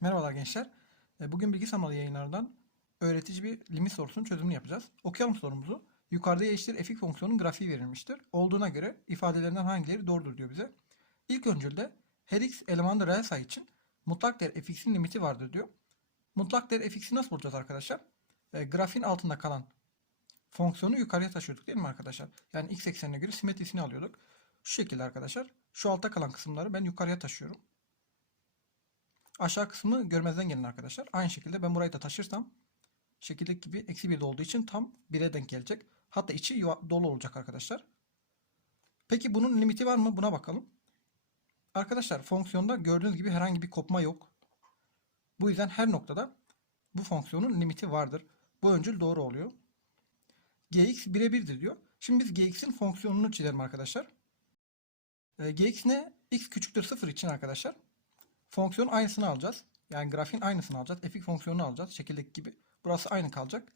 Merhabalar gençler. E, Bugün bilgi sanalı yayınlarından öğretici bir limit sorusunun çözümünü yapacağız. Okuyalım sorumuzu. Yukarıda eşittir fx fonksiyonunun grafiği verilmiştir. Olduğuna göre ifadelerinden hangileri doğrudur diyor bize. İlk öncülde her x elemanı reel sayı için mutlak değer fx'in limiti vardır diyor. Mutlak değer fx'i nasıl bulacağız arkadaşlar? E, grafiğin altında kalan fonksiyonu yukarıya taşıyorduk değil mi arkadaşlar? Yani x eksenine göre simetrisini alıyorduk. Şu şekilde arkadaşlar. Şu altta kalan kısımları ben yukarıya taşıyorum. Aşağı kısmı görmezden gelin arkadaşlar. Aynı şekilde ben burayı da taşırsam şekildeki gibi eksi 1'de olduğu için tam 1'e denk gelecek. Hatta içi dolu olacak arkadaşlar. Peki bunun limiti var mı? Buna bakalım. Arkadaşlar fonksiyonda gördüğünüz gibi herhangi bir kopma yok. Bu yüzden her noktada bu fonksiyonun limiti vardır. Bu öncül doğru oluyor. gx 1'e 1'dir diyor. Şimdi biz gx'in fonksiyonunu çizelim arkadaşlar. Ee, gx ne? x küçüktür 0 için arkadaşlar fonksiyonun aynısını alacağız. Yani grafiğin aynısını alacağız. fx fonksiyonunu alacağız. Şekildeki gibi. Burası aynı kalacak.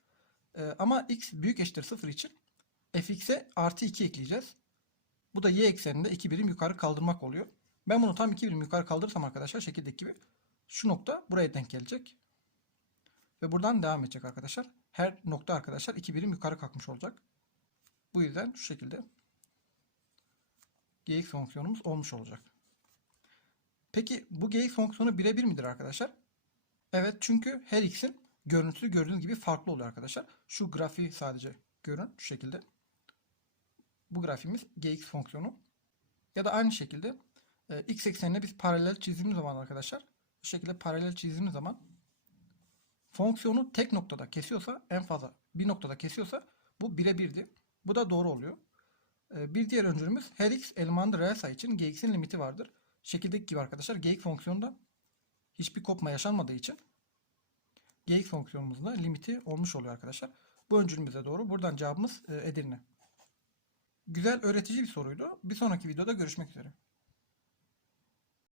Ee, ama x büyük eşittir 0 için fx'e artı 2 ekleyeceğiz. Bu da y ekseninde 2 birim yukarı kaldırmak oluyor. Ben bunu tam 2 birim yukarı kaldırırsam arkadaşlar şekildeki gibi şu nokta buraya denk gelecek. Ve buradan devam edecek arkadaşlar. Her nokta arkadaşlar 2 birim yukarı kalkmış olacak. Bu yüzden şu şekilde gx fonksiyonumuz olmuş olacak. Peki bu gx fonksiyonu birebir midir arkadaşlar? Evet çünkü her x'in görüntüsü gördüğünüz gibi farklı oluyor arkadaşlar. Şu grafiği sadece görün şu şekilde. Bu grafiğimiz gx fonksiyonu. Ya da aynı şekilde e, x eksenine biz paralel çizdiğimiz zaman arkadaşlar bu şekilde paralel çizdiğimiz zaman fonksiyonu tek noktada kesiyorsa en fazla bir noktada kesiyorsa bu birebirdi. Bu da doğru oluyor. E, bir diğer öncülümüz her x elemanı reel sayı için gx'in limiti vardır şekildeki gibi arkadaşlar gx fonksiyonunda hiçbir kopma yaşanmadığı için gx fonksiyonumuzda limiti olmuş oluyor arkadaşlar. Bu öncülümüze doğru. Buradan cevabımız e, Edirne. Güzel öğretici bir soruydu. Bir sonraki videoda görüşmek üzere.